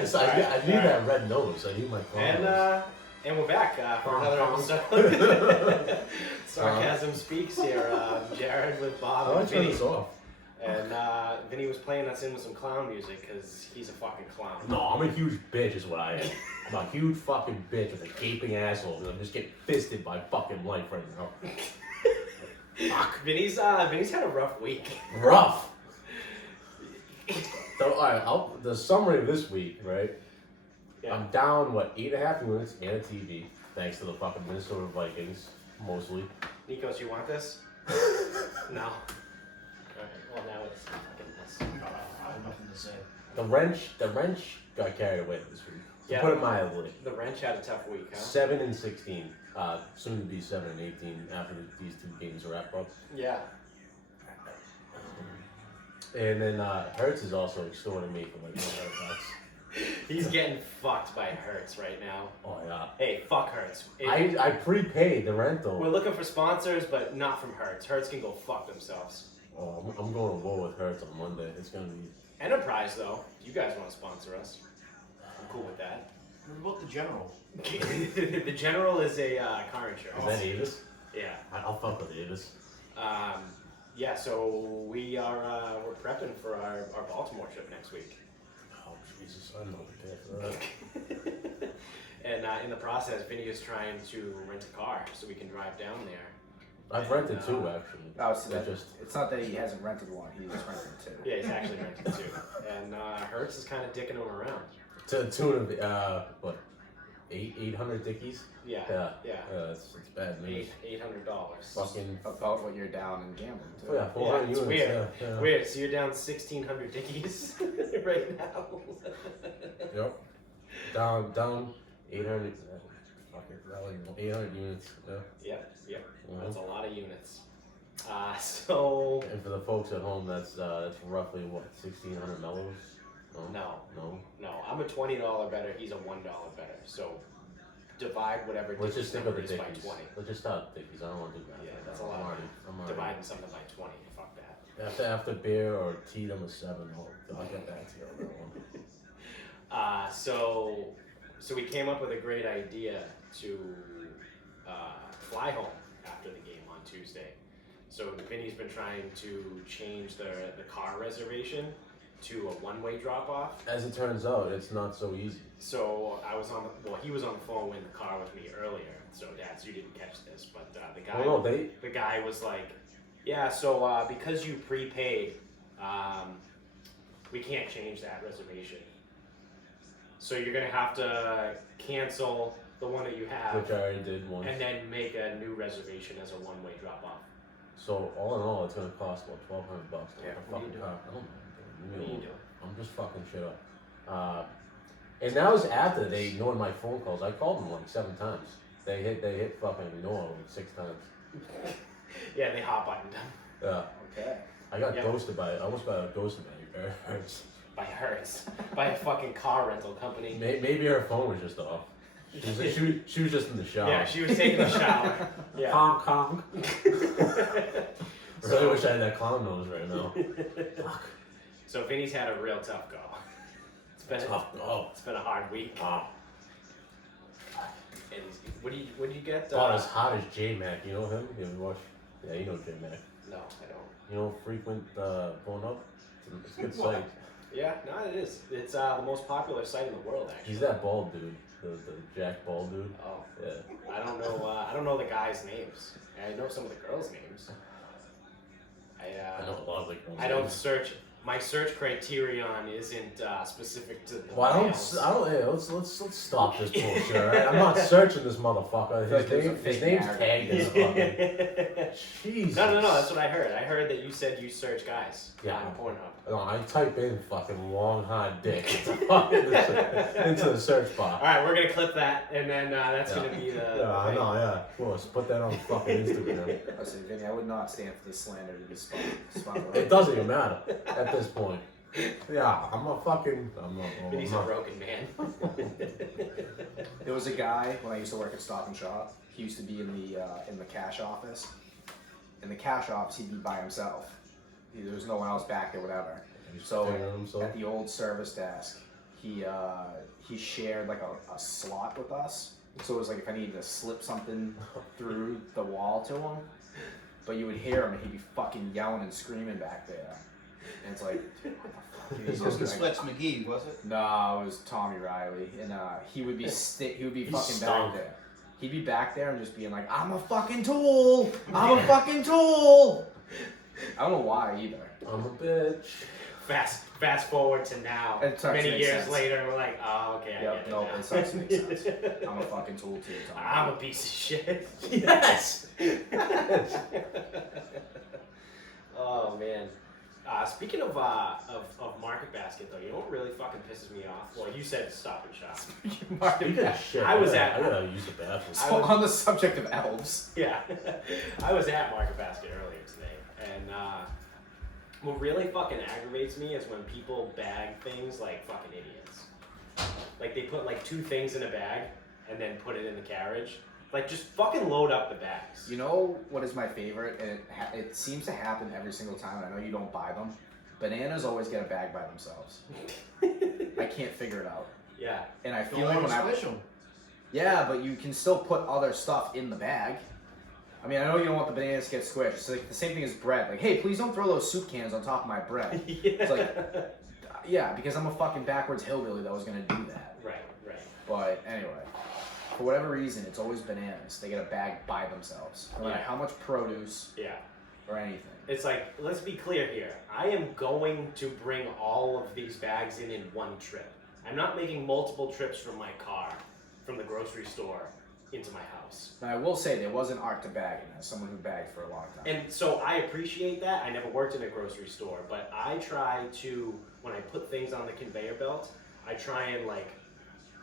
I need that red nose. I need my clown And we're back for another episode. Sarcasm Speaks here. Jared with Bob and Vinny. This off? And Vinny was playing us in with some clown music because he's a fucking clown. No, I'm a huge bitch is what I am. I'm a huge fucking bitch with a gaping asshole and I'm just getting fisted by fucking life right now. Fuck. Vinny's had a rough week. Rough. So, alright, the summary of this week, right? Yeah. I'm down, 8.5 units and a TV, thanks to the fucking Minnesota Vikings, mostly. Nikos, you want this? No. Alright, well now it's fucking this. I have nothing to say. The wrench got carried away this week. Yeah, put it mildly. The wrench had a tough week, huh? 7-16, soon to be 7-18 after these two games wrap up. Yeah. And then Hertz is also extorting me for like $100. He's getting fucked by Hertz right now. Oh yeah. Hey, fuck Hertz. I prepaid the rental. We're looking for sponsors, but not from Hertz. Hertz can go fuck themselves. Oh, I'm going to war with Hertz on Monday. It's gonna be Enterprise though. You guys want to sponsor us? I'm cool with that. What about the General? The General is a car insurance. Is that Avis? Yeah. I'll fuck with Avis. Yeah. So we're prepping for our Baltimore trip next week. Oh Jesus, I don't know what to for that. And in the process, Vinny is trying to rent a car so we can drive down there. I've rented two actually. Oh, so it's not that he hasn't rented one; he's just rented two. Yeah, he's actually rented two. And Hertz is kind of dicking him around. To the tune of what, 800 dickies? Yeah. It's bad news. $800. Fucking About what you're down in gambling too. oh, yeah, 400 it's units. weird. Yeah. Weird. So you're down 1,600 dickies right now. Yep. Down 800. Fucking 800 units. Yeah. Yep. Mm-hmm. That's a lot of units. So. And for the folks at home, that's roughly what, 1,600 mellows. No. No. I'm a $20 better. He's a $1 better. So divide whatever. Let's just think of the is by dickies. 20. Let's just start dickies. I don't want to do that. Yeah, that's a lot. I'm already. Dividing something by 20. Fuck that. After beer or tea, I'm a 7. I'll get back to you on that one. So we came up with a great idea to fly home after the game on Tuesday. So Vinny's been trying to change the car reservation to a one-way drop-off. As it turns out, it's not so easy. So he was on the phone in the car with me earlier. So Dads, you didn't catch this, but the guy was like, yeah. So because you prepaid, we can't change that reservation. So you're gonna have to cancel the one that you have, Which I already did once. and then make a new reservation as a one-way drop-off. So all in all, it's gonna cost about $1,200 to Yeah, have a what are you fucking doing? car. I don't know. What are you doing? I'm just fucking shit up. And that was after they ignored my phone calls. I called them like 7 times. They hit fucking ignore like 6 times. Yeah, they hot buttoned him. Yeah. Okay. I got ghosted by almost got ghosted by Hertz. By Hertz. By a fucking car rental company. Maybe her phone was just off. She was just in the shower. Yeah, she was taking a shower. Yeah. Honk. Really wish I had that clown nose right now. Fuck. So Vinny's had a real tough go. It's been a hard week. And what did you get? About as hot as J-Mac. You know him? You ever watch? Yeah, you know J-Mac. No, I don't. You know frequent phone up? It's a good site. Yeah, no, it is. It's the most popular site in the world, actually. He's that bald dude, the Jack Bald dude. Oh. Yeah. I don't know the guys' names. I know some of the girls' names. I know a lot of the girls. I don't search. My search criterion isn't specific to the Well, males. Hey, let's stop this bullshit, alright? I'm not searching this motherfucker. His name's tagged as fucking. Jesus. No, that's what I heard. I heard that you said you search guys on Pornhub. No, I type in fucking long hard dick into the search bar. Alright, we're gonna clip that, and then that's gonna be the. Yeah, I know, yeah. Of course, put that on fucking Instagram. I say, Vinny, I would not stand for this slander to be spun. It doesn't even matter at this point. Yeah, I'm a He's a broken man. There was a guy when I used to work at Stop and Shop. He used to be in the cash office. In the cash office, he'd be by himself. There was no one else back there, whatever. So at the old service desk, he shared like a slot with us. So it was like if I needed to slip something through the wall to him, but you would hear him and he'd be fucking yelling and screaming back there. And it's like, dude, what the fuck? Dude, This wasn't Sweats McGee, was it? No, it was Tommy Riley, and he would be fucking stunk. back there. He'd be back there and just being like, "I'm a fucking tool. I'm a fucking tool." I don't know why either. I'm a bitch. Fast forward to now. It starts to Many make years sense. later, we're like, oh, okay, I Yep, get it no, now. it starts to make sense. I'm a fucking tool too, Tommy. I'm a piece of shit. Yes. Oh man. Speaking of Market Basket though, you know what really fucking pisses me off? Well, you said Stop and Shop. Speaking of shit, I was I at- gotta use the bathroom. So on the subject of elves, Yeah, I was at Market Basket earlier today, and what really fucking aggravates me is when people bag things like fucking idiots. Like they put like 2 things in a bag and then put it in the carriage. Like just fucking load up the bags. you know what is my favorite, and it seems to happen every single time. And I know you don't buy them. Bananas always get a bag by themselves. I can't figure it out. Yeah. And I Don't feel like want when to I squish 'em. yeah, but you can still put other stuff in the bag. I mean, I know you don't want the bananas to get squished. It's like the same thing as bread. Like, hey, please don't throw those soup cans on top of my bread. Yeah. It's like, yeah, because I'm a fucking backwards hillbilly that was gonna do that. Right. But anyway, for whatever reason, it's always bananas. They get a bag by themselves, no matter Yeah. how much produce Yeah. or anything. It's like, let's be clear here. I am going to bring all of these bags in one trip. I'm not making multiple trips from my car, from the grocery store, into my house. Now, I will say there was an art to bagging, as someone who bagged for a long time. And so I appreciate that. I never worked in a grocery store, but I try to, when I put things on the conveyor belt, I try and like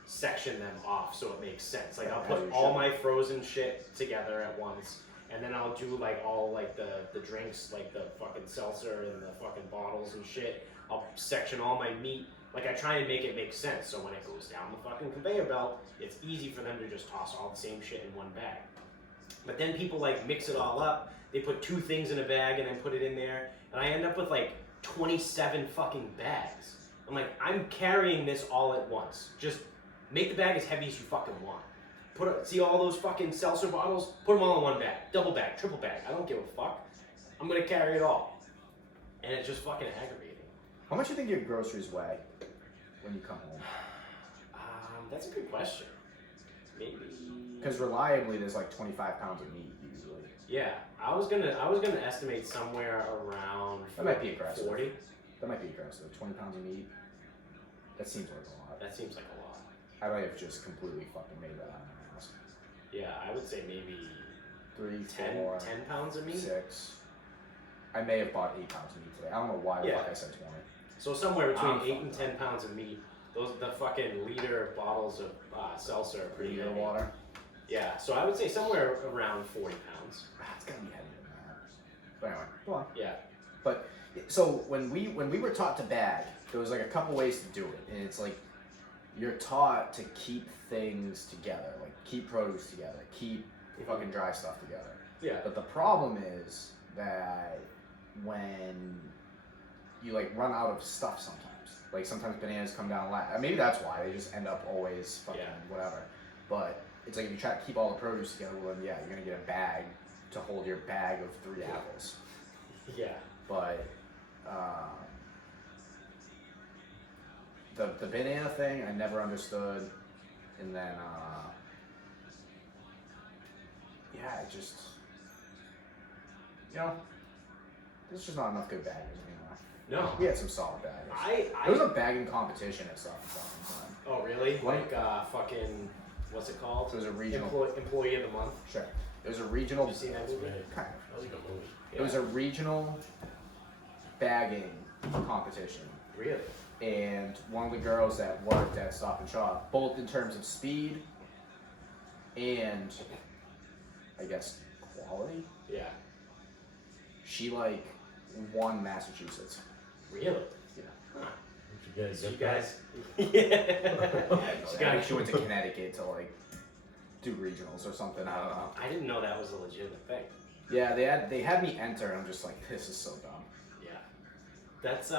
section them off so it makes sense. Like I'll As put you all should. my frozen shit together at once, and then I'll do like all like the drinks, like the fucking seltzer and the fucking bottles and shit. I'll section all my meat. Like I try and make it make sense so when it goes down the fucking conveyor belt, it's easy for them to just toss all the same shit in one bag. But then people like mix it all up. They put 2 things in a bag and then put it in there, and I end up with like 27 fucking bags. I'm like, I'm carrying this all at once. Just make the bag as heavy as you fucking want. See all those fucking seltzer bottles? Put them all in one bag. Double bag, triple bag. I don't give a fuck. I'm gonna carry it all. And it's just fucking aggravating. How much do you think your groceries weigh when you come home? That's a good question. Maybe. Because reliably, there's like 25 pounds of meat usually. Yeah, I was gonna estimate somewhere around That might be aggressive. 40. That might be aggressive. 20 pounds of meat. That seems like a lot. That seems like a lot. I might have just completely fucking made that out of my ass. Yeah, I would say maybe 3, 10 4, 10 pounds of meat. 6. I may have bought 8 pounds of meat today. I don't know why the Yeah. fuck I said 20. So somewhere between I'm 8 and fucking 10 pounds of meat. The fucking liter bottles of seltzer are pretty Liter of heavy. water. Yeah, so I would say somewhere around 40 pounds. It's gotta be heavier than that. But anyway, go on. Yeah. But so when we were taught to bag, there was like a couple ways to do it, and it's like you're taught to keep things together, like keep produce together, keep fucking dry stuff together. Yeah. But the problem is that when you like run out of stuff sometimes, like sometimes bananas come down last. Maybe that's why they just end up always fucking whatever. But it's like if you try to keep all the produce together, well then yeah, you're gonna get a bag to hold your bag of 3 apples. Yeah. But the banana thing I never understood, and then yeah, it just there's just not enough good baggers anymore. No. We had some solid baggers. I There was a bagging competition at Stop and Shop one time. Oh really? What? Like fucking what's it called? So it was a regional. Employee of the month. Sure. It was a regional. Did you see that movie? Kind of. That was a good movie. It was a regional bagging competition. Really? And one of the girls that worked at Stop and Shop, both in terms of speed and I guess quality, Yeah. she like won Massachusetts. Really? Yeah. Huh. Did you So you guys guys. Yeah. I think she went to Connecticut to like do regionals or something. I don't know. I didn't know that was a legitimate thing. Yeah, they had me enter, and I'm just like, this is so dumb. Yeah. That's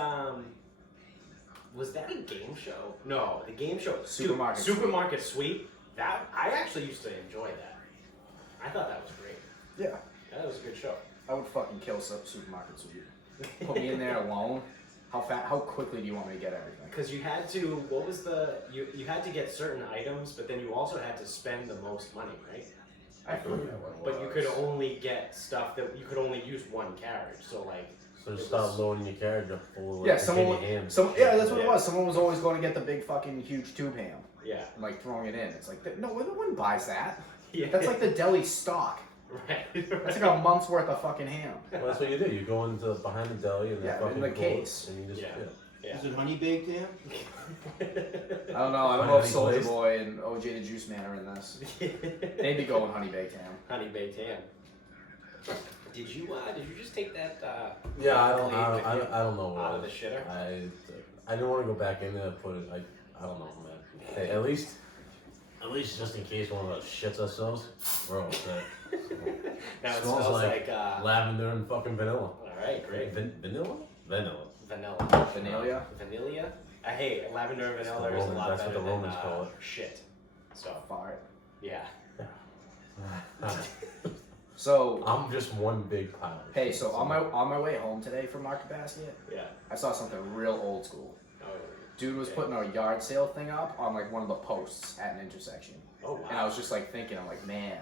Was that a game show? No, the game show. Supermarket Sweep. That I actually used to enjoy that. I thought that was great. Yeah. That was a good show. I would fucking kill Supermarket Sweep. Put me in there alone. How quickly do you want me to get everything? Because you had to. What was the? You had to get certain items, but then you also had to spend the most money, right? I forget what it was. But you could only get stuff that you could only use one carriage. So like. So just stop loading your carriage up full of Yeah, like, someone. hams. Yeah, that's what it was. Someone was always going to get the big fucking huge tube ham. Yeah. And like throwing it in. It's like no one buys that. Yeah. That's like the deli stock. Right. That's like a month's worth of fucking ham. Well, that's what you do. You go into behind the deli and Yeah, fucking in the go case. and you just Yeah. Is it honey baked ham? I don't know if Honey Soulja glazed? Boy and OJ the Juice Man are in this. They'd be going honey baked ham. Honey baked ham. Did you just take that? Yeah, I don't know what out of the shitter. I didn't want to go back in there and put it. I don't know, man. Hey, at least just in case one of us shits ourselves, we're all set. Now it Smells smells like like lavender and fucking vanilla. All right, great. Vanilla? Vanilla. Vanilla. Vanilla. Hey, lavender and vanilla is a lot That's what better the Romans than call it. shit. So Fart. yeah. So I'm just one big pile. of hey, shit, so on my way home today from Market Basket, Yeah. I saw something real old school. Oh. Dude was Okay. putting a yard sale thing up on like one of the posts at an intersection. Oh wow. And I was just like thinking, I'm like, man,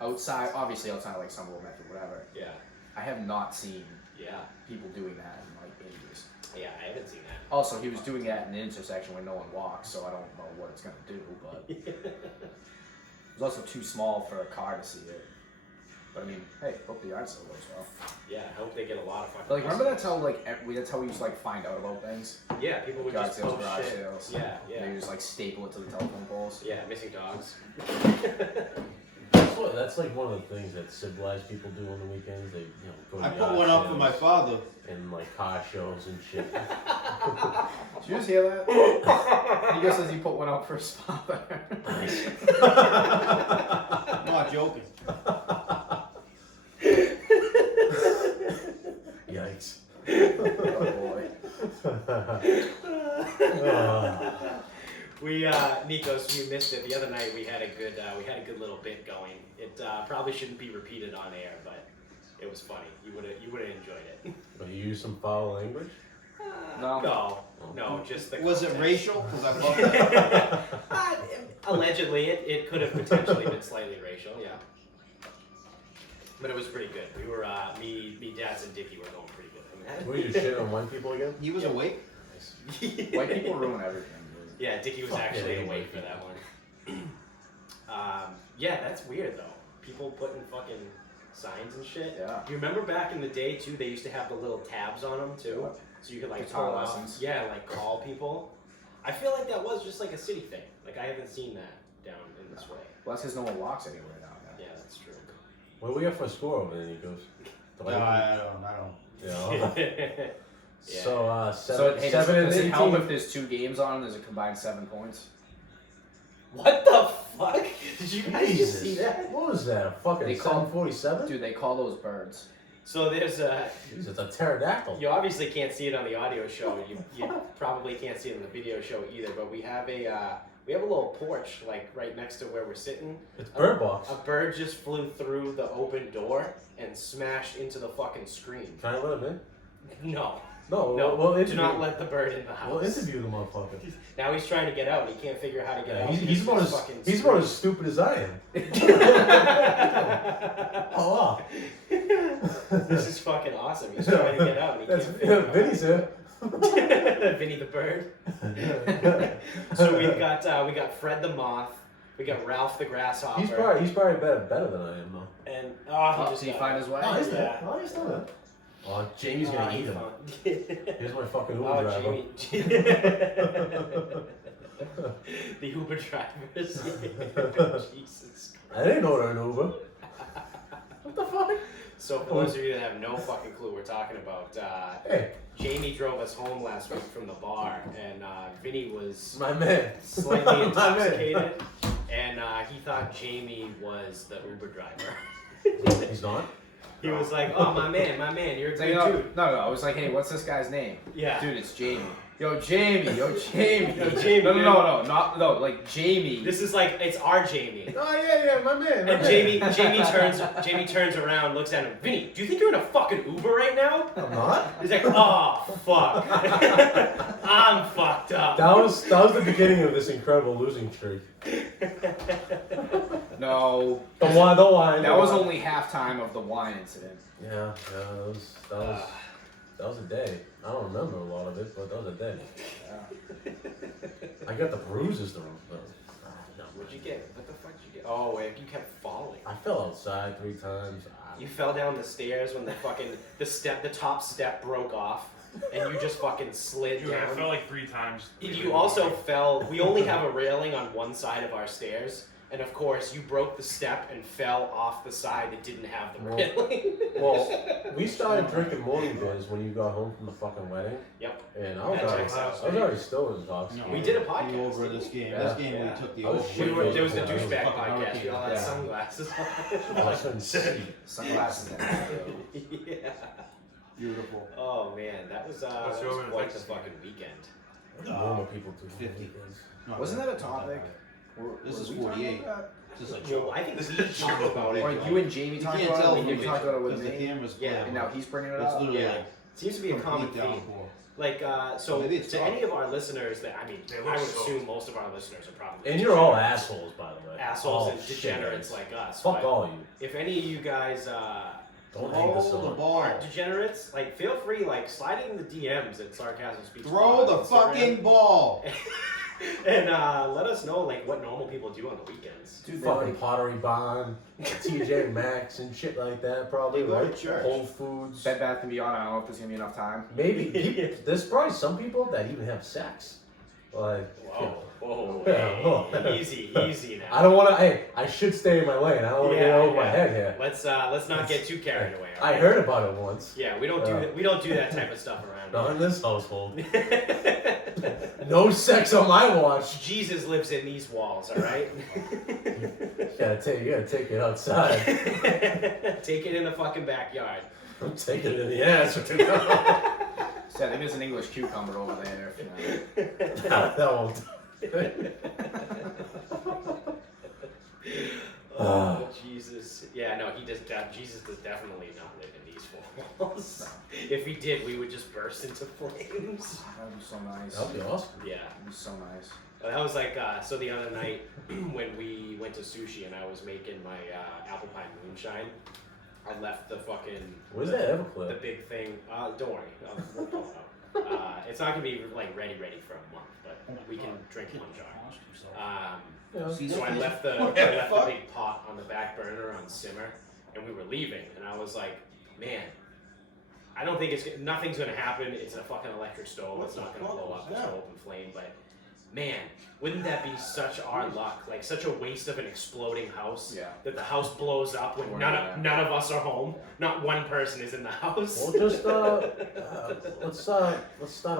outside like Somerville Metro, whatever. Yeah. I have not seen Yeah. people doing that in like ages. Yeah, I haven't seen that. Also, he was doing that in an intersection where no one walks, so I don't know what it's gonna do. But it was also too small for a car to see it. But I mean, hey, hope the yard sale goes well. Yeah, I hope they get a lot of fucking. But, like, remember that's how we used to like find out about things. Yeah, people would Yard just sales, post garage shit. sales. Yeah, yeah. They just like staple it to the telephone poles. Yeah, missing dogs. That's like one of the things that civilized people do on the weekends. They go to I put yard one up for sales my father. and like car shows and shit. Did you just hear that? He just says he put one up for his father. I'm not joking. Yikes. Oh boy. We Nikos, you missed it the other night. We had a good little bit going. It probably shouldn't be repeated on air, but it was funny. You would have enjoyed it. But you use some foul language? No, just the. Was it context. racial? Because I love that. Allegedly, it could have potentially been slightly racial, yeah. But it was pretty good. We were me, Dads, and Dickie were going pretty good. Were you shit on white people again? He was awake. White people ruin everything, dude. Yeah, Dickie was Fuck actually yeah, awake white for that one. Yeah, that's weird though. People putting fucking signs and shit. Yeah. You remember back in the day too? They used to have the little tabs on them too, What? so you could like Guitar turn off. lessons. Yeah, like call people. I feel like that was just like a city thing. Like I haven't seen that down in this way. Well, that's because no one walks anywhere now. Yeah, that's true. What do we got for a score over there, Nikos? No, I don't. Yeah. Yeah. So, So hey, does 7 and it help 18. if there's 2 games on and there's a combined 7 points? What the fuck? Did you guys just Jesus. see that? What was that? A fucking They call- 747? Dude, they call those birds. So there's a. Jesus, it's a pterodactyl. You obviously can't see it on the audio show. You probably can't see it on the video show either. But we have a little porch like right next to where we're sitting. It's bird box. A bird just flew through the open door and smashed into the fucking screen. Can I let him in? No, No, no, we'll do interview. not let the bird in the house. We'll interview the motherfucker. Now he's trying to get out. He can't figure out how to get out. He's about as fucking he's about as stupid as I am. Oh, wow. This is fucking awesome. He's trying to get out. And he That's can't figure it Vinny's here. out. Vinny the bird. So we got Fred the moth. We got Ralph the grasshopper. He's probably better than I am though. And he Oh, just did he got- find his way? Oh, he's Yeah. there. Oh, he's still there. Oh, Jamie's gonna eat him. Here's my fucking Uber Oh, driver. Jamie. The Uber drivers. Jesus I didn't order an Uber. What the fuck? So for those of you that have no fucking clue, we're talking about Hey, Jamie drove us home last week from the bar, and Vinny was my man. slightly My man. intoxicated, and he thought Jamie was the Uber driver. He's not? He was like, "Oh, my man, you're a It's good like, dude." no, I was like, hey, what's this guy's name? Yeah. Dude, it's Jamie. Yo, Jamie. Yo, Jamie. No, like Jamie. This is like, it's our Jamie. Oh yeah, my man. And Jamie turns around, looks at him. Vinny, do you think you're in a fucking Uber right now? I'm not. He's like, oh fuck, I'm fucked up. That was the beginning of this incredible losing streak. No. Don't whine. That was only halftime of the wine incident. Yeah, that was a day. I don't remember a lot of it, but that was a day. Yeah. I got the bruises though. No. What'd you get? What the fuck did you get? Oh, wait, you kept falling. I fell outside 3 times. You fell down the stairs when the top step broke off, and you just fucking slid Dude, I down. fell like 3 times. You also fell. We only have a railing on one side of our stairs, and of course, you broke the step and fell off the side that didn't have the railing. Well, we started drinking morning beers when you got home from the fucking wedding. Yep. And I was already still intoxicated. We did a podcast. You over this game. Yeah. This game we took the over. There was the Yeah. douchebag Fucking podcast. hurricane. We all had Yeah. sunglasses on. I couldn't see. Sunglasses and Yeah. Beautiful. Oh man, that was What's your quite the next fucking weekend. Normal people do 50. Not Wasn't bad. that a topic? This Were is we talking 48. about that? Just like Well, I think we talked about it. Or you and Jamie You talked can't about tell it, and from you talked about it with because the me, camera's Yeah. clear. and now he's bringing it It's up. literally Yeah. like Seems to be a common complete theme. downpour. Like, so Maybe it's to tough. any of our listeners that, I mean, They I look would so- assume most of our listeners are probably And you're all assholes, by the way. assholes All and degenerates shitheads. like us. Fuck but all you. if any of you guys Don't hang the Throw the sun. ball. aren't degenerates, like, feel free, like, slide in the DMs at Sarcasm Speaks. Throw the on Instagram. fucking ball. And let us know, like, what normal people do on the weekends. Dude, Fucking Pottery Barn, TJ Maxx and shit like that, probably, They go to right? church. Whole Foods. Bed Bath and Beyond. I don't know if there's gonna be enough time. Maybe. There's probably some people that even have sex. Like, Whoa, Yeah, hey, whoa. easy now. I don't want to. Hey, I should stay in my lane. I don't want to get over my head here. Let's not get too carried away. I heard about it once. Yeah, we don't do that. We don't do that type of stuff around Not in here. this household. No sex on my watch. Jesus lives in these walls, all right? You gotta take it outside. Take it in the fucking backyard. I'm taking it in the ass right now. So I think there's an English cucumber over there. If you know. that won't. Oh, Jesus. Yeah, no, he does. Jesus does definitely not live in these walls. If he did, we would just burst into flames. That'd be so nice. That'd be awesome. Yeah. That'd be so nice. Well, that was like, so the other night when we went to sushi and I was making my apple pie moonshine, I left the fucking... Where's the, that ever The clip? big thing. Don't worry. We'll pull it up. It's not going to be like ready for a month, but we can drink one jar. Yeah. See So that I bitch? left the big pot on the back burner on simmer, and we were leaving, and I was like, man, I don't think nothing's gonna happen. It's a fucking electric stove. It's not gonna blow up. It's an open flame, but man, wouldn't that be such our luck? Like such a waste of an exploding house. Yeah. That the house blows up when none of us are home. Not one person is in the house. Well, just let's start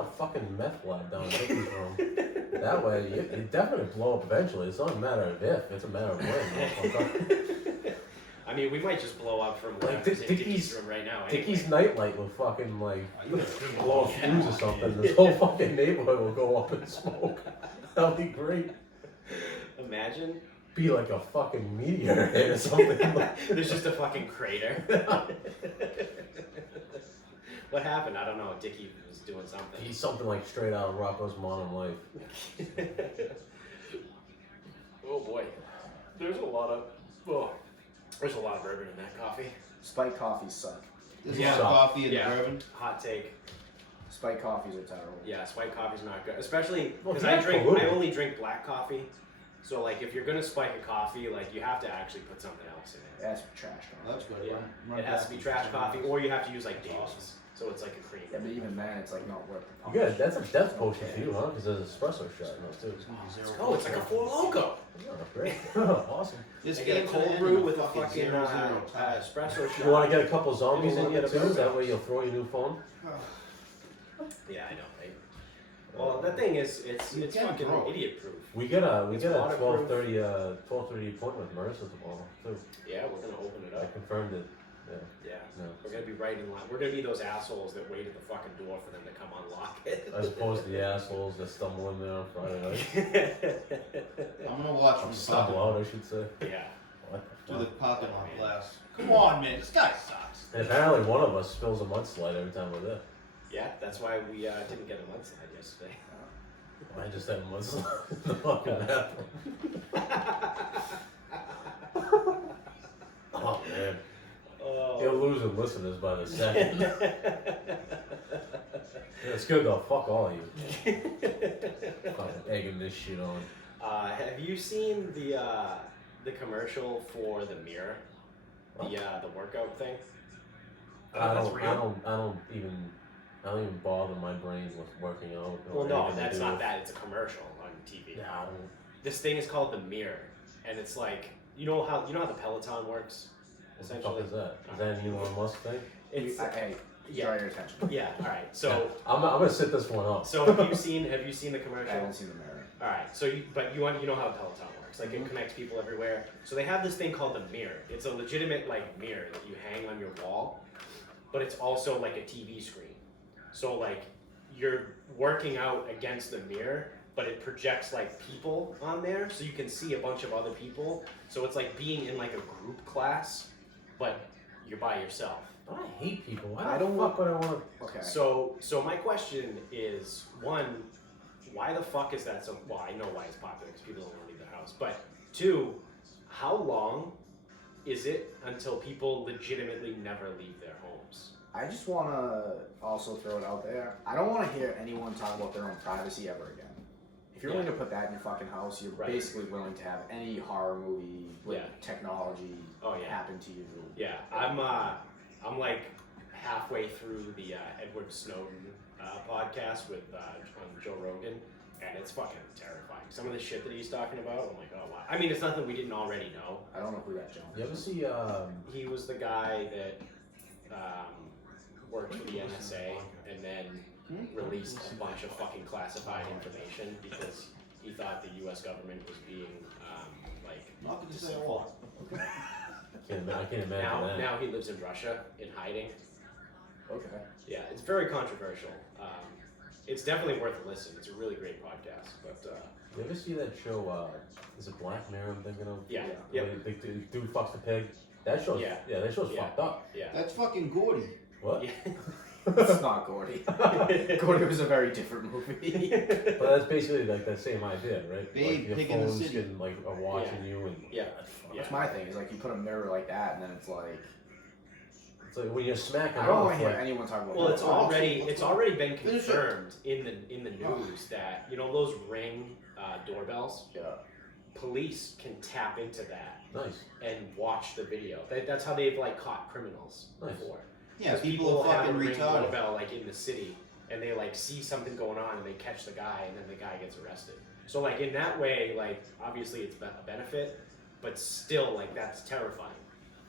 a fucking meth lab down in Dicky's room. That way, it definitely blow up eventually. It's not a matter of if; it's a matter of when. motherfucker. I mean, we might just blow up from Like whatever's in Dickie's- Dickie's room right now. Anyway. Dickie's nightlight will fucking like blow a fuse or something. This whole fucking neighborhood will go up in smoke. That'll be great. Imagine. Be like a fucking meteor hit or something. There's just a fucking crater. What happened? I don't know. Dickie was doing something. He's something like straight out of Rocco's Modern Life. Oh boy. There's a lot of bourbon in that coffee. Spiked coffees suck. There's Yeah. a lot of coffee and Yeah. bourbon. Hot take. Spiked coffees are terrible. Yeah, spiked coffee's not good. Especially Well, because that's I polluted. only drink black coffee. So like if you're gonna spike a coffee, like you have to actually put something else in it. That's trash coffee. That's good. Yeah. Run It has to be back. trash coffee, or you have to use like Dave's. So it's like a cream. Yeah, but even then, it's like not worth the pump. Good, that's a death potion for you, huh? Because there's espresso shot in those too. Oh, it's like a Four Loko. Oh, great. Awesome. This I get a game's cold gonna end brew in with a fucking fucking 0-0 tie. espresso shot. You want to get a couple zombies You in you want too? to That way you'll throw your new phone. Yeah, I know, right? Well, the thing is, it's You can fucking throw. idiot proof. We get a It's 12:30 appointment with Marissa tomorrow too. Yeah, we're gonna open it I up. confirmed it Yeah. No. We're gonna be right in line. We're gonna be those assholes that wait at the fucking door for them to come unlock it. As opposed to the assholes that stumble in there on Friday night. I'm gonna watch him Stumble out, I should say. Yeah. What do the the fuck? parking lot blast. Come on, man. This guy sucks. And apparently one of us spills a mudslide every time we're there. Yeah, that's why we didn't get a mudslide yesterday. I just had a mudslide in the fucking bathroom. Oh man. Oh. You're losing listeners by the second. Yeah, it's good though. Fuck all of you. Fucking egging this shit on. Have you seen the commercial for the mirror? The workout thing? I That's don't even bother my brain with working out. Well, no, anything to that's do not with- that. It's a commercial on TV. Yeah, I don't. This thing is called the mirror, and it's like you know how the Peloton works. What the fuck Essentially, is that? Is that an Elon Musk thing? it's Hey, yeah. draw your attention. Yeah. All right. So Yeah, I'm gonna sit this one up. so have you seen the commercial? I haven't seen the mirror. All right. So you know how Peloton works. Like it connects people everywhere. So they have this thing called the mirror. It's a legitimate like mirror that you hang on your wall, but it's also like a TV screen. So like you're working out against the mirror, but it projects like people on there, so you can see a bunch of other people. So it's like being in like a group class, but you're by yourself. I hate people. Why I the don't fuck would I want to? Okay. So my question is, one, why the fuck is that so? Well, I know why it's popular because people don't want to leave their house. But two, how long is it until people legitimately never leave their homes? I just want to also throw it out there. I don't want to hear anyone talk about their own privacy ever again. If you're willing to put that in your fucking house, you're Right. basically willing to have any horror movie with Yeah. technology happen to you. Yeah, I'm like halfway through the Edward Snowden podcast with on Joe Rogan, and it's fucking terrifying. Some of the shit that he's talking about, I'm like, oh wow. I mean, it's nothing we didn't already know. I don't know who that Jones You ever is. see? He was the guy that worked for the NSA and then released a bunch of fucking classified information because he thought the U.S. government was being Not gonna say deceitful. what. I can't imagine that. Now he lives in Russia in hiding. Okay. Yeah, it's very controversial. It's definitely worth a listen. It's a really great podcast. But You ever see that show? Is it Black Mirror? I'm thinking of. yeah, Where yeah, the big dude fucks the pig. That show's that show's Yeah. fucked up. yeah. That's fucking Gordy. What? Yeah. It's not Gordy. Gordy was a very different movie. But that's basically like that same idea, right? Babe, like your pig in the phones city. can like are watching you and Yeah. That's fucked. Yeah. That's my thing. Is like you put a mirror like that, and then it's like It's like when you're smacking I don't off. want to hear Like, anyone talk about. Well, that. it's already been Finish it. confirmed in the news that those Ring doorbells. Yeah. Police can tap into that nice. and watch the video. That's how they've like caught criminals Nice. before. Yeah, 'Cause people have are fucking a Ring retarded. doorbell like in the city, and they like see something going on, and they catch the guy, and then the guy gets arrested. So like in that way, like obviously it's a benefit, but still like that's terrifying.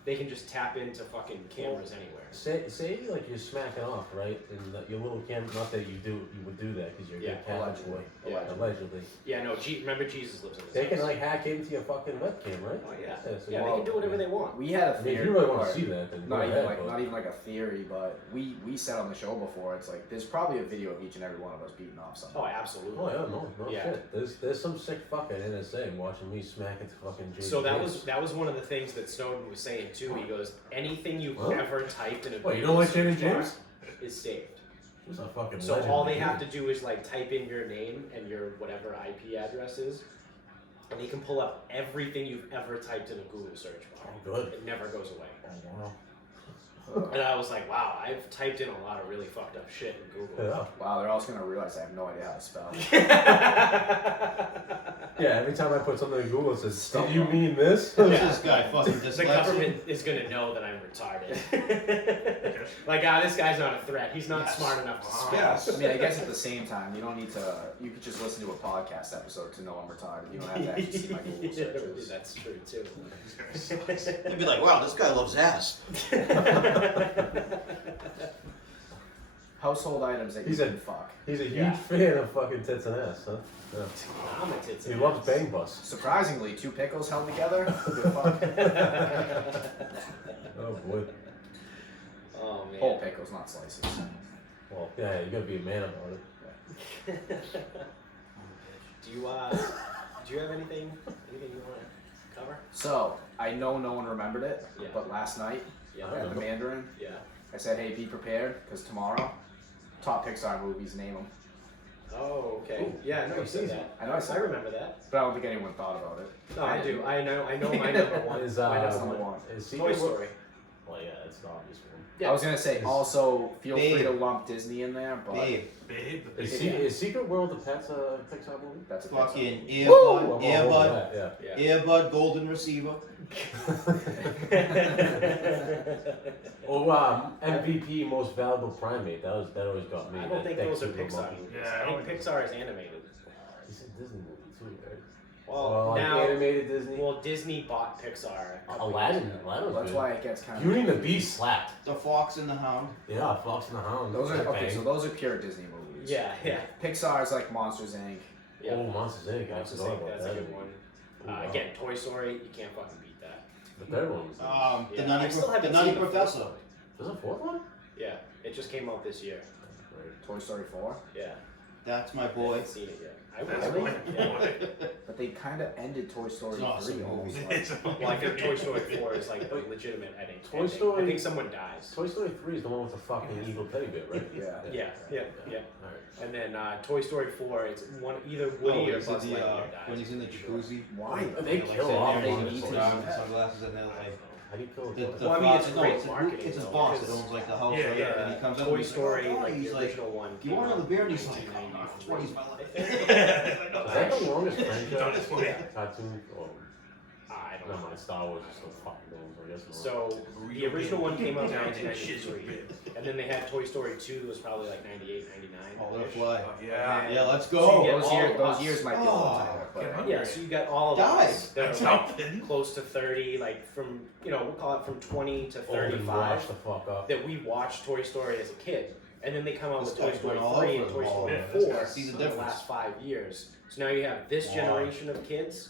They can just tap into fucking cameras anywhere. Say like you're smacking off, right? And your little camera. Not that you would do that because you're a good Catholic allegedly. boy. Yeah. Allegedly. Yeah, no. Remember Jesus lives in this They can house. like hack into your fucking webcam, right? Oh yeah. so Yeah, they can do whatever they want. We had a I mean, theory. if you really want or to see that, then go not even ahead, like but- not even like a theory, but we said on the show before. It's like there's probably a video of each and every one of us beating off something. Oh, absolutely. Oh yeah, no Yeah. shit. There's some sick fucking NSA watching me smack into fucking JJ. So that was one of the things that Snowden was saying too. He goes, anything you've Huh? ever typed in a Wait, you don't like Jaden search bar James? is saved. She's a fucking So legend, all they dude. have to do is like type in your name and your whatever IP address is, and they can pull up everything you've ever typed in a Google search bar. Oh, good. It never goes away. Oh, wow. And I was like, wow, I've typed in a lot of really fucked up shit in Google. Yeah. Wow, they're also gonna realize I have no idea how to spell. Yeah, every time I put something in Google, it says, Stop. "Did you mean this?" This guy fucking The dyslexic. government is gonna know that I'm retarded. Like, this guy's not a threat. He's not Yes. smart enough to spell. Yes. I mean, I guess at the same time, you don't need to. You could just listen to a podcast episode to know I'm retarded. You don't have to actually see my Google searches. That's true too. They'd be like, wow, this guy loves ass. Household items that you He's a- can fuck. He's a huge Yeah. fan of fucking tits and ass, huh? Yeah. I'm a tits He and loves ass. bang bus. Surprisingly, two pickles held together. Good fuck. Oh boy. man. Whole pickles, not slices. Well, yeah, you gotta be a man about it. Do you have anything you want to cover? So, I know no one remembered it, Yeah. but last night Yeah. at the Mandarin, Yeah. I said, hey, be prepared, because tomorrow, top Pixar movies, name them. Oh, okay. Ooh, Yeah, no, you said easy. that. I know I said I remember that. But I don't think anyone thought about it. No, I do. I know my number one. Is That's number one. is Toy Secret Story. Well, yeah, it's the obvious one. Yeah. I was going to say, also, feel free Babe. to lump Disney in there, but Babe, Is Secret World of Pets a Pixar movie? that's a Pixar fucking movie. earbud, Yeah. Yeah. earbud, golden receiver. Oh, MVP, most valuable primate. That always got me. I don't think that those are super Pixar monkey. movies. Yeah, I I don't think Pixar is animated. It's a Disney movie too, right? Well, like now, animated Disney. well, Disney bought Pixar. a couple Aladdin. years ago. Aladdin was That's good. why it gets kind Beauty of... and the Beast slapped. The Fox and the Hound. Yeah, Fox and the Hound. Those are, That okay, bang. so those are pure Disney movies. Yeah, yeah. Pixar is like Monsters, Inc. Yeah. Oh, Monsters Inc. I Monsters forgot Inc. about That's that. a good one. Wow. Again, Toy Story. You can't fucking beat that. The third one was The Yeah, I Nutty, still haven't the Nutty seen the fourth Professor. one. There's a fourth one? Yeah, it just came out this year. Toy Story 4. Yeah. That's my I boy. haven't seen it yet. I That's will. my Yeah. boy. But they kind of ended Toy Story It's an awesome 3 movie. almost. It's Like, a Well, I think Toy Story 4 is like a legitimate ending. Toy Story- I think someone dies. Toy Story 3 is the one with the fucking evil teddy bear, right? Yeah. Yeah. Alright. And then Toy Story 4, it's one either Woody or is it Buzz the, Lightyear dies. when he's in the jacuzzi. why? They Like, kill sitting off there, they he's need got to arms do and that. sunglasses, and they're like, How do you kill a the dog? Well, I mean, it's no, great it's marketing, It's his though, boss that because- owns like the house, Yeah, right? yeah. And he comes up Toy and he's Story, like, oh, like he's the like, original one. do you want another beer? And he's like, oh, 1993. 20's my life. Is that the longest franchise? Cartoon? Or, I don't no, know. my Star Wars is still fucking old, I guess. So the original one came out in 1993, and then they had Toy Story 2 was probably like 98, 99. Oh, let it fly. Yeah. Yeah, let's So you go. get Those, all of those us. years might be a Oh. little tighter, but Yeah, so you got all of Die. us that That's are like something. close to 30, like from, we'll call it from 20 to Old and 35, washed the fuck up. that we watched Toy Story as a kid. And then they come out This with Toy guy's Story going all 3 over and the Toy ball. Story Yeah, this 4 guy sees the in the difference. last 5 years. So now you have this Wow. generation of kids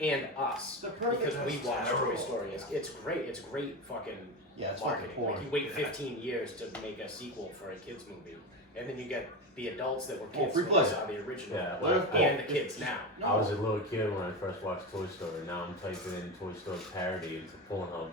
and us, The perfect- because we That's watch Toy terrible. Story. It's great. It's great fucking Yeah, it's fucking marketing. porn. Like you wait 15 years to make a sequel for a kids movie, and then you get the adults that were kids free when play. they saw the original, Yeah, and the kids now. I was a little kid when I first watched Toy Story. Now I'm typing in Toy Story parody into Pornhub.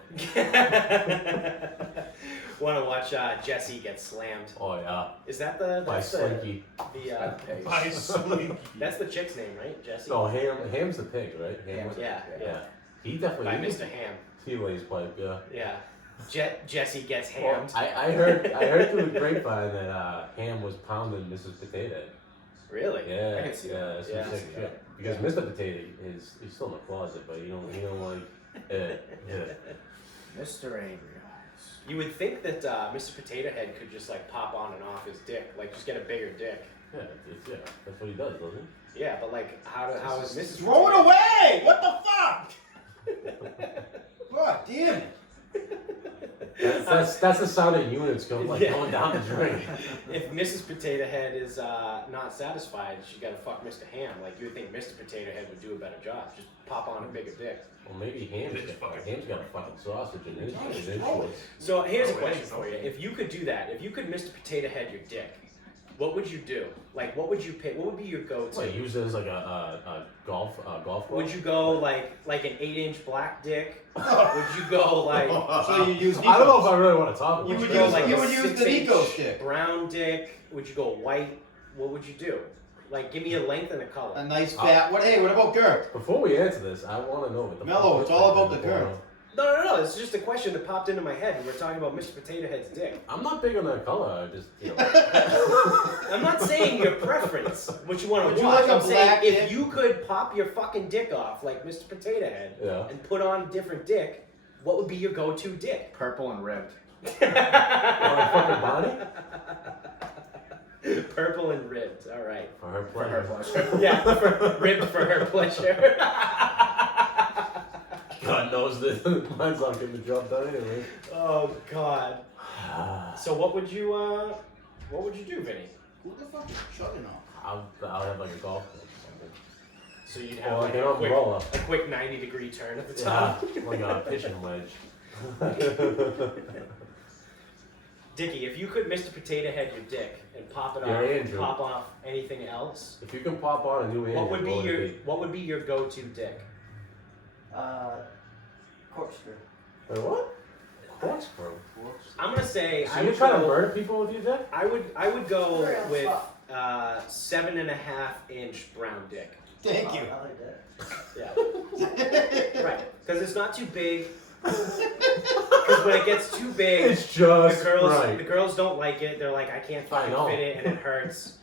Want to watch Jesse get slammed? Oh yeah, Is that the by that's the Slinky. okay. By Slinky. that's the chick's name, right? Jesse. No, Ham's the pig, right? Ham. Yeah, Yeah. He definitely. By he- Mr. Ham. He lays pipe, yeah. Yeah. Jesse gets Well, hammed. I heard through the grapevine that Ham was pounding Mrs. Potato Head. Really? Yeah, I can see yeah, that. that's Yeah. some sick shit. Because Mr. Potato he's still in the closet, but he don't like. Mr. Angry Eyes. You would think that Mr. Potato Head could just like pop on and off his dick, like just get a bigger dick. Yeah, that's what he does, doesn't he? Yeah, but like how is Mrs. Throw it Potato- away! What the fuck? God damn it. That's the sound of units going going down the drain. If Mrs. Potato Head is not satisfied, she got to fuck Mr. Ham. Like you would think Mr. Potato Head would do a better job. Just pop on a bigger dick. Well, maybe Ham's got a fucking sausage in his shorts. So here's a question for you: if you could do that, if you could Mr. Potato Head your dick, what would you do? Like, what would you pick? What would be your go-to? Like use it as like a golf ball? Would you go like an 8-inch black dick? Would you go like So you use I don't know if I really want to talk about you it. would use- go like you a would use the 6-inch Nico stick. brown dick? Would you go white? What would you do? Like, give me a length and a color. a nice fat. What? Hey, what about girth? Before we answer this, I want to know what the Mellow, fuck it's is all that about the going girth. on. No. It's just a question that popped into my head when we're talking about Mr. Potato Head's dick. I'm not big on that color. I just I'm not saying your preference, what you want Would to you watch. like a I'm saying black if dick? you could pop your fucking dick off like Mr. Potato Head Yeah. and put on a different dick, what would be your go-to dick? Purple and ribbed. fucking body Purple and ribbed. All right. for her For her pleasure. pleasure. Yeah, ribbed for her pleasure. God knows that mine's not getting the job done anyway. Oh God. So what would you do, Vinny? Who the fuck is chugging off? I'll have like a golf club or something. So you'd Or have like like an umbrella. a quick 90-degree turn at the Yeah, top. like a pitching wedge. Dickie, if you could Mr. Potato Head your dick and pop it Yeah, off, Andrew. pop off anything else, If you can pop on a new Andrew, what would be your go-to dick? Corkscrew. Wait, what? Corkscrew. I'm gonna say So I you would trying to go. murder people with your dick? I would go Real with fuck. 7.5-inch brown dick. Thank you. I like that. Yeah. Right. Because it's not too big. Because when it gets too big, It's just the girls don't like it. They're like, I can't I fucking know. fit it, and it hurts.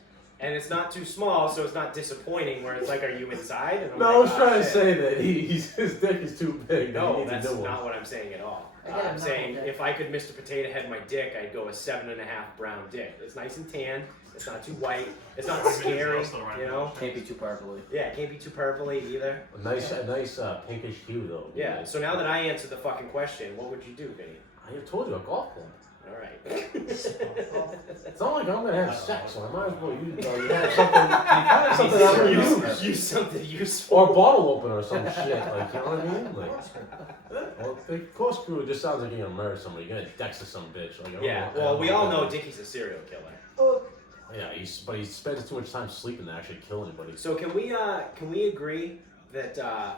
And it's not too small, so it's not disappointing. Where it's like, are you inside? And I'm No, like, I was "Oh, trying to shit." say that his dick is too big. that he No, needs that's a new one. not what I'm saying at all. I get a I'm saying knuckle dick. if I could Mr. Potato Head my dick, I'd go a 7.5 brown dick. It's nice and tan. It's not too white. It's not scary. You know. Can't be too purpley. Yeah, it can't be too purpley either. A nice pinkish hue though. Yeah. So now that I answered the fucking question, what would you do, Vinny? I told you a golf club. All right. It's not like I'm gonna have sex, so I might as well you have something. You have something I'm gonna use. Use something useful. Or a bottle opener or some shit. Like, you know what I mean? Like, well, the corkscrew just sounds like you're gonna murder somebody. You're gonna Dexter some bitch. Like, I don't Yeah. know- I Well, don't we know all what know that is. Dickie's a serial killer. Yeah, but he spends too much time sleeping to actually kill anybody. So can we agree that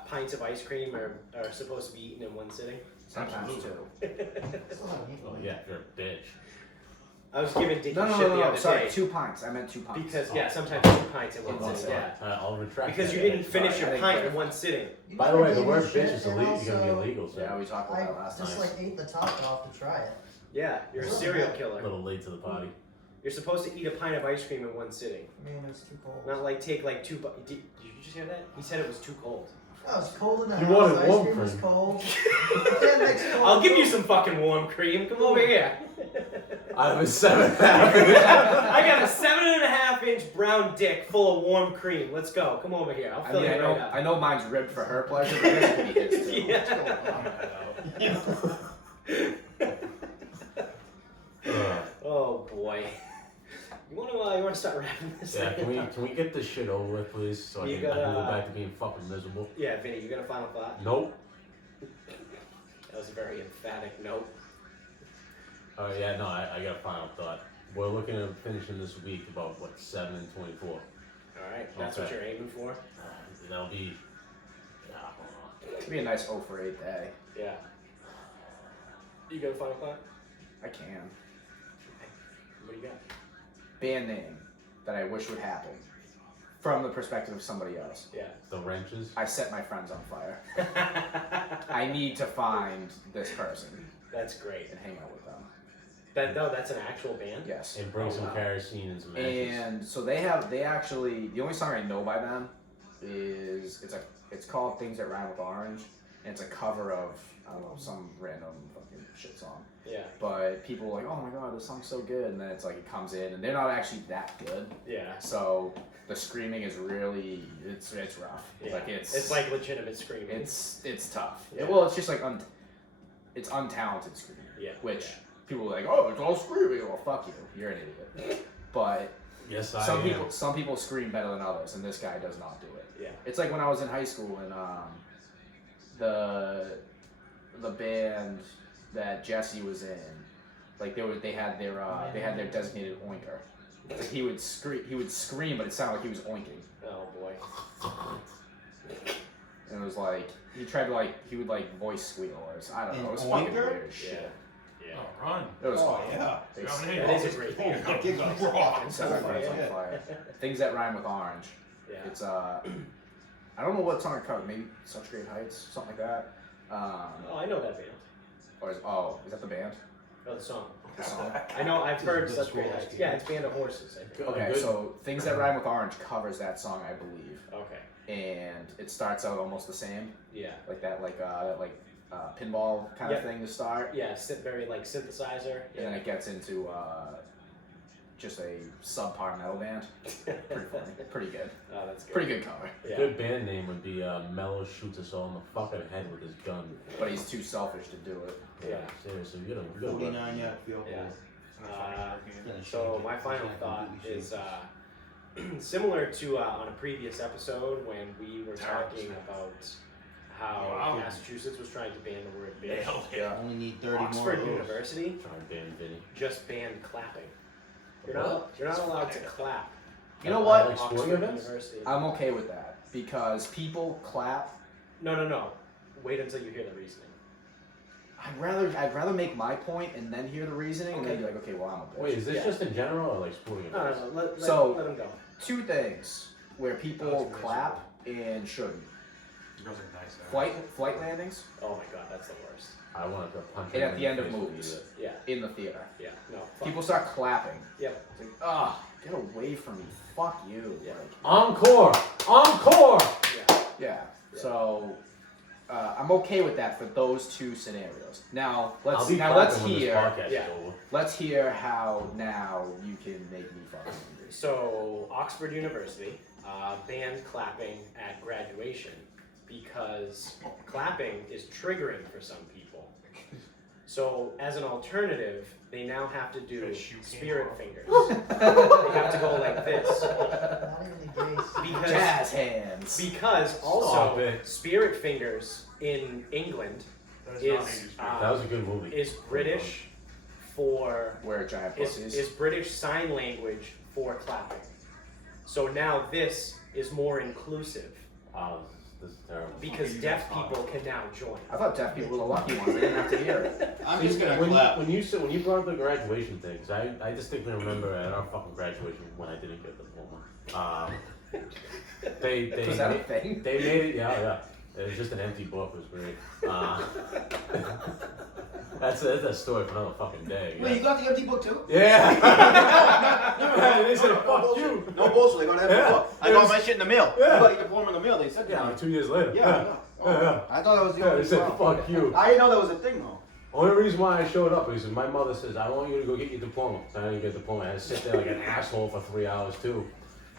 pints of ice cream are supposed to be eaten in one sitting? Sometimes two. Oh yeah, you're a bitch. I was giving Dickie No, shit the other sorry, day 2 pints. I meant 2 pints. because sometimes 2 pints in In one one sitting. sitting. Yeah. I'll retract. Because you that. didn't finish Sorry, I your didn't pint get in it. one sitting. By the way, the You word gave bitch me is shit, and illegal. You're gonna be also illegal soon. Yeah, we talked about I that last just night. like ate the top off to try it. Yeah, you're a It's serial not A killer. little late to the party. You're supposed to eat a pint of ice cream in one sitting. I mean, it was too cold. Not like take like 2. Did you just hear that? He said it was too cold. Oh, it's cold in the You house. wanted Ice warm cream was cream. cold. Can't mix cold I'll give you cold. some fucking warm cream. Come over here. I have a 7.5. I got a 7.5-inch brown dick full of warm cream. Let's go. Come over here. I'll I fill mean, you I right know, up. I know mine's ribbed for her pleasure, but this could be his too. Yeah. Oh boy. You wanna start wrapping this? Yeah, thing can we get this shit over with, please, so I You can go gotta- back to being fucking miserable? Yeah, Vinny, you got a final thought? Nope. That was a very emphatic nope. Oh yeah, no, I got a final thought. We're looking at finishing this week about 7 and 24. All right, that's what Okay. you're aiming for. That'll be. It'd be a nice 0 for 8 day. Yeah. You got a final thought? I can. What do you got? Band name that I wish would happen from the perspective of somebody else. Yeah. The wrenches. I set my friends on fire. I need to find this person That's great. and hang out with them. That's an actual band? Yes. And bring Oh, some wow. kerosene and some ashes. And so they actually, the only song I know by them is, it's called Things That Rhyme with Orange, and it's a cover of, I don't know, some random fucking shit song. Yeah. But people are like, oh my god, this song's so good, and then it's like, it comes in, and they're not actually that good, Yeah. so the screaming is really, it's rough. Yeah. Like It's like legitimate screaming. it's tough. Yeah. Well, it's just like, it's untalented screaming. Yeah. Which, people are like, oh, it's all screaming. Well, fuck you, you're an idiot. But Yes, I some am. people scream better than others, and this guy does not do it. Yeah. It's like when I was in high school and the band that Jesse was in, like they had their designated oinker. Like he would scream, but it sounded like he was oinking. Oh boy. And it was like he would voice squeal or I don't know. It was An fucking oinker? weird as Yeah. shit. Yeah. Oh, run. It was Oh, fun. yeah. They Yeah, That is a great band. Kick off. set my friends on fire. Things that rhyme with orange. Yeah. It's I don't know what song it covered. Maybe Such Great Heights, something like that. Oh, I know that band. Or is that the band? Oh, the song. The song. I know. I've heard The such great Swallows heights. team. Yeah, it's Band of Horses. I think. Okay, Good. so Things That Rhyme with Orange covers that song, I believe, Okay. and it starts out almost the same, Yeah. like that pinball kind of Yeah. thing to start, Yeah. Very like synthesizer. and then it gets into just a subpar metal band. Pretty funny, pretty good, Oh, that's good. pretty good cover. A Yeah. good band name would be Mello shoots us all in the fucking head with his gun. But he's too selfish to do it. Yeah. Seriously, you gotta 49 yard field goal. Yeah. Finish So it. my final thought is similar to on a previous episode when we were talking about how Wow. Massachusetts was trying to ban the word bitch. Hell yeah. Only need 30 more Oxford of those. University Trying to ban Vinny. just banned clapping. You're not allowed to clap. You know what? Like sporting Oxford events? University. I'm okay with that because people clap. No. Wait until you hear the reasoning. I'd rather make my point and then hear the reasoning and then be like, okay, well, I'm a bitch. Wait, is this Yeah. just in general or like sporting No. events? Let him go. Two things where people clap and shouldn't. Girls are nice. Flight landings Oh my god, that's the worst. I wanted to punch and him at in the end of face with movies it. Yeah. in the theater. Yeah. No. Fuck. People start clapping. Yep. It's like, get away from me. Fuck you. Yeah. Like, Encore! Encore! Yeah. yeah. So I'm okay with that for those two scenarios. Now let's I'll be clapping when this hear podcast Yeah. is over. let's hear how now you can make me fucking angry. So Oxford University banned clapping at graduation because clapping is triggering for some people. So as an alternative, they now have to do spirit fingers. They have to go like this. Not even the gays. Because Jazz hands. Because Stop also it. spirit fingers in England is That was a good movie. is British for Where giant is pussies. British sign language for clapping. So now this is more inclusive Oh, this is terrible. because deaf people can now join. I thought deaf people were the lucky ones. They didn't have to hear it. I'm See, just gonna when, clap. When you brought up the graduation things, I distinctly remember at our fucking graduation when I didn't get the diploma. They Was that a thing? They made it. Yeah. It was just an empty book. It was great. That's a story for another fucking day. Wait, you got the empty book too? Yeah. They said, No "Fuck bullshit. you." No bullshit. They got that Yeah. book. I It got was- my shit in the mail. Yeah. You got your diploma in the mail. They said Yeah, that. like 2 years later. Yeah, I know. Oh, Yeah. I thought that was the Yeah, only they said, problem. "Fuck you." I didn't know that was a thing though. Only reason why I showed up is because my mother says, I want you to go get your diploma. So I didn't get a diploma. I had to sit there like an asshole for 3 hours too.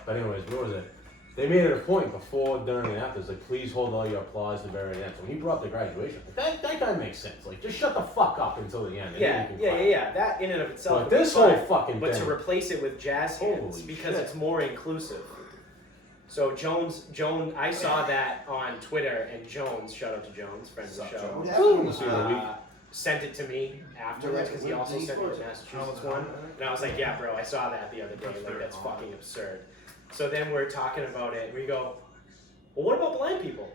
But anyways, what was it? They made it a point before, during, and after. It's like, please hold all your applause to the very end. So when you brought up the graduation, that guy makes sense. Like, just shut the fuck up until the end. and then you can clap. That in and of itself. But would be this whole fine. fucking But thing. to replace it with jazz hands Holy because shit. it's more inclusive. So Jones, I saw that on Twitter, and Jones, shout out to Jones, friend of the Sup, show, Jones? Boom, see the week. sent it to me afterwards because he also sent me the Massachusetts one, and I was like, yeah, bro, I saw that the other day. Like, that's fucking absurd. So then we're talking about it, and we go, well, what about blind people?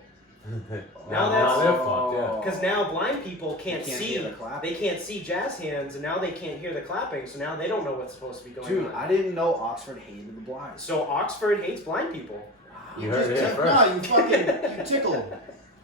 Now that's- they're fucked, yeah. Because now blind people can't Can't see, hear the clapping. they can't see jazz hands, and now they can't hear the clapping, so now they don't know what's supposed to be going Dude, on. I didn't know Oxford hated the blind. So Oxford hates blind people. You heard it here No, first. you fucking you tickle them.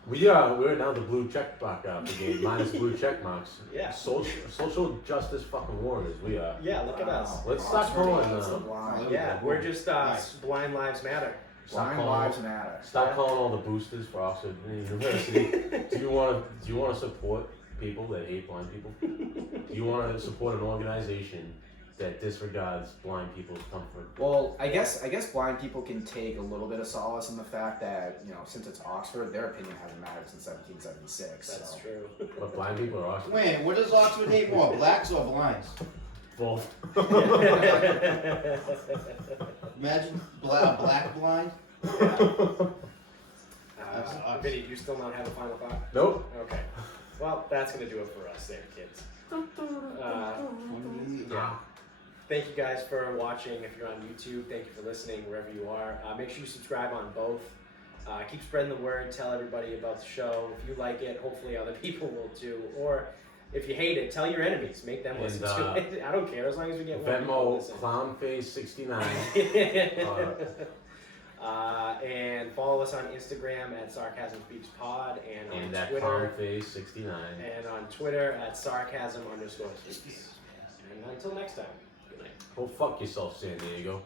We're now the blue check mark brigade, minus blue check marks. Yeah. Social justice fucking warriors, we are. Yeah, look at us. Let's stop Oxford calling hates the them. blind. Yeah, we're just Nice. Blind Lives Matter. Stop Blind calling- lives matter. Stop calling all the boosters for Oxford University. Do you want to support people that hate blind people? Do you want to support an organization that disregards blind people's comfort? Well, I guess blind people can take a little bit of solace in the fact that, since it's Oxford, their opinion hasn't mattered since 1776. That's so. true. But blind people are Oxford. Wait, what does Oxford hate more, blacks or blinds? Both. Imagine black blind. Vinny, do you still not have a final thought? Nope. Okay. Well, that's going to do it for us there, kids. Thank you guys for watching. If you're on YouTube, thank you for listening wherever you are. Make sure you subscribe on both. Keep spreading the word. Tell everybody about the show. If you like it, hopefully other people will too. Or if you hate it, tell your enemies. Make them listen to it. I don't care as long as we get one people to Venmo listen. clownface69. And follow us on Instagram at Sarcasm Speaks Pod and on And that Twitter. clownface69. And on Twitter at Sarcasm_speaks. And until next time, good night. Go fuck yourself, San Diego.